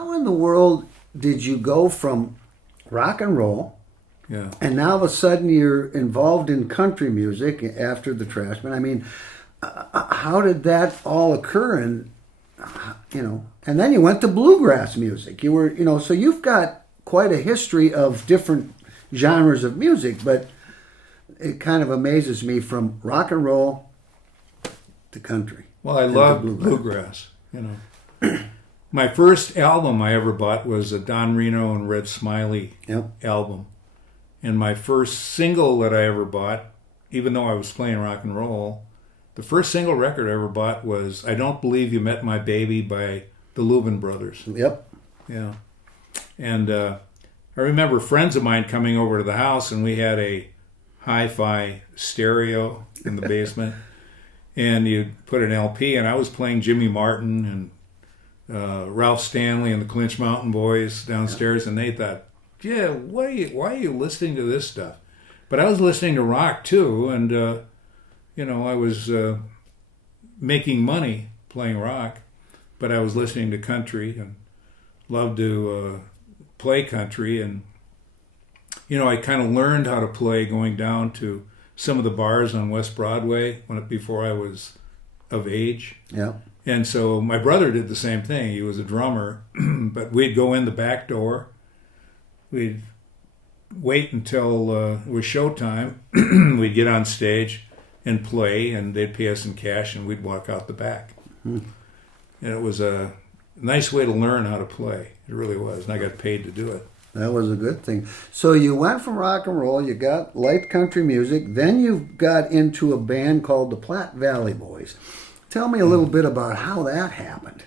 how in the world did you go from rock and roll, and now all of a sudden you're involved in country music after the Trashmen? I mean, how did that all occur? And and then you went to bluegrass music. You were, so you've got quite a history of different genres of music, but it kind of amazes me from rock and roll to country. Well, I love bluegrass. My first album I ever bought was a Don Reno and Red Smiley album. And my first single that I ever bought, even though I was playing rock and roll, the first single record I ever bought was I Don't Believe You Met My Baby by the Louvin Brothers. Yep. Yeah. And I remember friends of mine coming over to the house, and we had a hi-fi stereo in the basement. And you put an LP, and I was playing Jimmy Martin and Ralph Stanley and the Clinch Mountain Boys downstairs, and they thought, why are you listening to this stuff? But I was listening to rock too, and I was making money playing rock, but I was listening to country and loved to play country, and I kind of learned how to play going down to some of the bars on West Broadway before I was of age. Yeah. And so my brother did the same thing. He was a drummer, but we'd go in the back door. We'd wait until it was showtime. We'd get on stage and play, and they'd pay us in cash, and we'd walk out the back. And it was a nice way to learn how to play. It really was, and I got paid to do it. That was a good thing. So you went from rock and roll, you got light country music, then you got into a band called the Platte Valley Boys. Tell me a little bit about how that happened.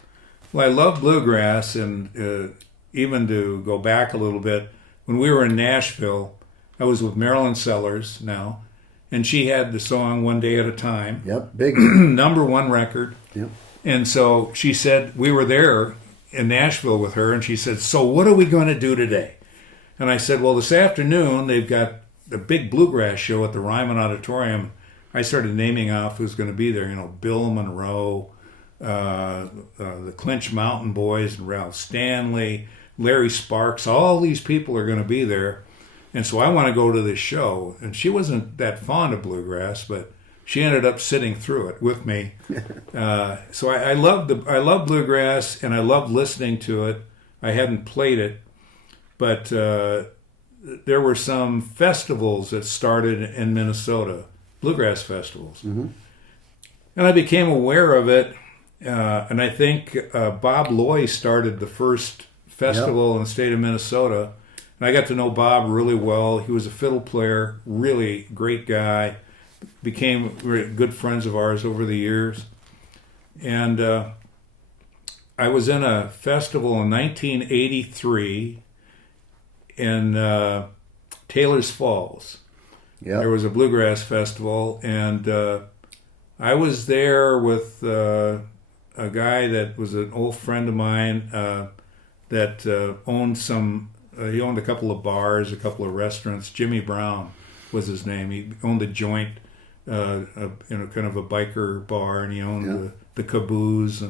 Well, I love bluegrass, and even to go back a little bit, when we were in Nashville, I was with Marilyn Sellers now, and she had the song One Day at a Time. Yep, big. Number one record. Yep. And so she said, we were there in Nashville with her, and she said, so what are we going to do today? And I said, well, this afternoon they've got the big bluegrass show at the Ryman Auditorium. I started naming off who's going to be there, Bill Monroe, the Clinch Mountain Boys, and Ralph Stanley, Larry Sparks, all these people are going to be there. And so I want to go to this show. And she wasn't that fond of bluegrass, but she ended up sitting through it with me. So I love bluegrass, and I loved listening to it. I hadn't played it, but there were some festivals that started in Minnesota, bluegrass festivals. Mm-hmm. And I became aware of it, and I think Bob Loy started the first festival in the state of Minnesota. And I got to know Bob really well. He was a fiddle player, really great guy. Became good friends of ours over the years. And I was in a festival in 1983 in Taylor's Falls. Yep. There was a bluegrass festival, and I was there with a guy that was an old friend of mine that owned he owned a couple of bars, a couple of restaurants. Jimmy Brown was his name. He owned the Joint, kind of a biker bar, and he owned the Caboose.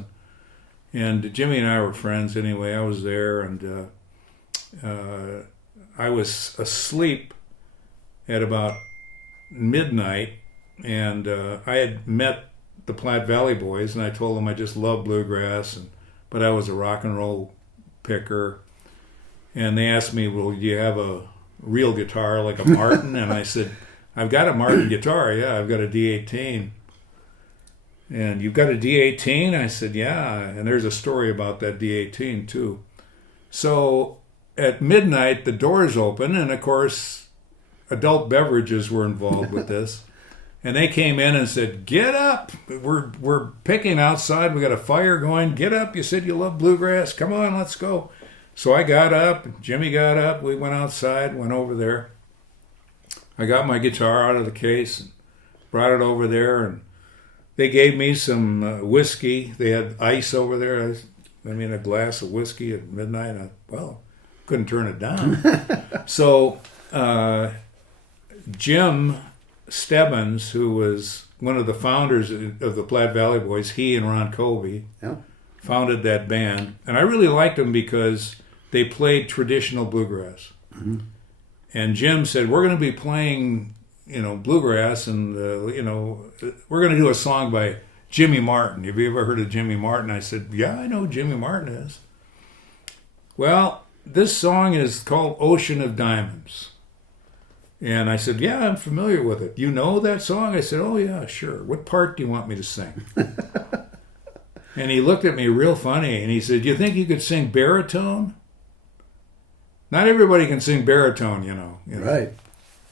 And Jimmy and I were friends anyway. I was there, and I was asleep at about midnight, and I had met the Platte Valley Boys, and I told them I just love bluegrass, but I was a rock and roll picker. And they asked me, well, do you have a real guitar like a Martin? And I said, I've got a Martin guitar, yeah, I've got a D18. And you've got a D18? I said, yeah, and there's a story about that D18 too. So at midnight, the doors open, and of course, adult beverages were involved with this. And they came in and said, get up, we're picking outside, we got a fire going, get up, you said you love bluegrass, come on, let's go. So I got up, Jimmy got up, we went outside, went over there. I got my guitar out of the case and brought it over there, and they gave me some whiskey. They had ice over there. A glass of whiskey at midnight. Couldn't turn it down. So Jim Stebbins, who was one of the founders of the Platte Valley Boys, he and Ron Colby, founded that band, and I really liked them because they played traditional bluegrass. Mm-hmm. And Jim said, "We're going to be playing, bluegrass, and we're going to do a song by Jimmy Martin. Have you ever heard of Jimmy Martin?" I said, "Yeah, I know who Jimmy Martin is." Well, this song is called "Ocean of Diamonds." And I said, "Yeah, I'm familiar with it. You know that song?" I said, "Oh, yeah, sure. What part do you want me to sing?" And he looked at me real funny, and he said, "Do you think you could sing baritone?" Not everybody can sing baritone, you know. Right.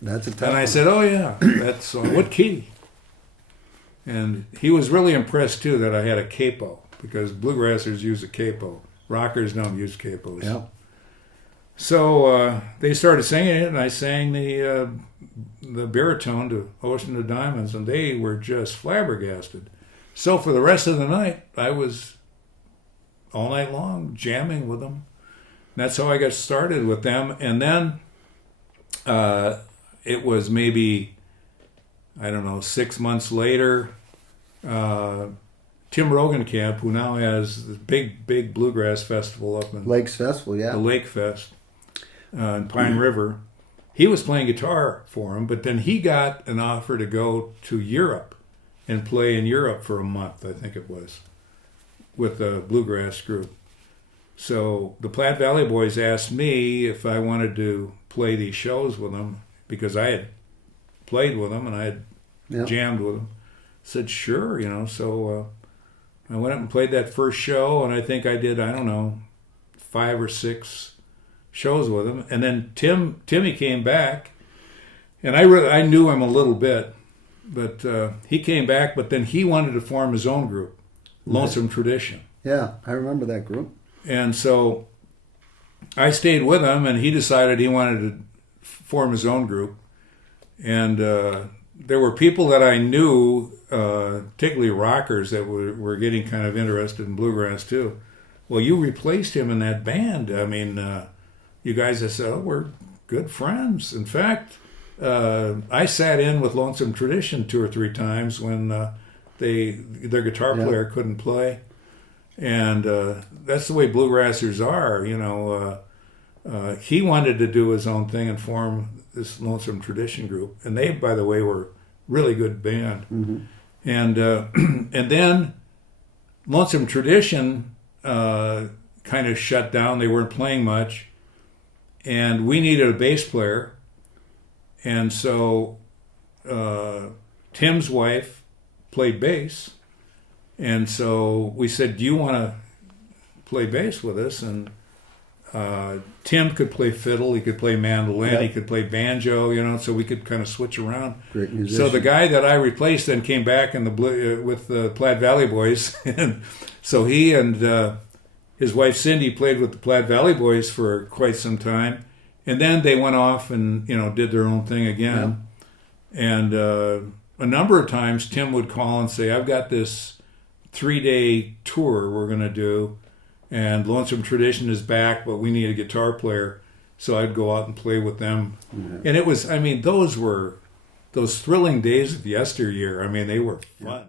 That's a tough And I one. said, "Oh, yeah, that song. What key?" And he was really impressed, too, that I had a capo, because bluegrassers use a capo. Rockers don't use capos. Yeah. So they started singing it, and I sang the baritone to Ocean of Diamonds, and they were just flabbergasted. So for the rest of the night, I was all night long jamming with them. And that's how I got started with them. And then it was maybe, 6 months later, Tim Rogenkamp, who now has this big bluegrass festival up in Lakes Festival, yeah. the Lake Fest in Pine River. He was playing guitar for him, but then he got an offer to go to Europe and play in Europe for a month, I think it was, with a bluegrass group. So the Platte Valley Boys asked me if I wanted to play these shows with them, because I had played with them and I had jammed with them. I said, sure, so I went up and played that first show, and I think I did, 5 or 6 shows with him. And then Timmy came back, and I knew him a little bit, but he came back, but then he wanted to form his own group, Lonesome Tradition. Yeah, I remember that group. And so I stayed with him, and he decided he wanted to form his own group. And there were people that I knew, particularly rockers, that were getting kind of interested in bluegrass too. Well, you replaced him in that band. I mean, you guys have said, "Oh, we're good friends." In fact, I sat in with Lonesome Tradition 2 or 3 times when their guitar player couldn't play. And that's the way bluegrassers are, He wanted to do his own thing and form this Lonesome Tradition group. And they, by the way, were a really good band. Mm-hmm. And and then Lonesome Tradition kind of shut down. They weren't playing much. And we needed a bass player. And so Tim's wife played bass. And so we said, "Do you want to play bass with us?" And Tim could play fiddle, he could play mandolin, he could play banjo, so we could kind of switch around. Great musician. So the guy that I replaced then came back with the Platte Valley Boys. And so he and his wife Cindy played with the Platte Valley Boys for quite some time. And then they went off and, did their own thing again. Yeah. And a number of times Tim would call and say, "I've got this 3-day tour we're going to do, and Lonesome Tradition is back, but we need a guitar player." So I'd go out and play with them. Mm-hmm. And it was, those were those thrilling days of yesteryear. They were fun.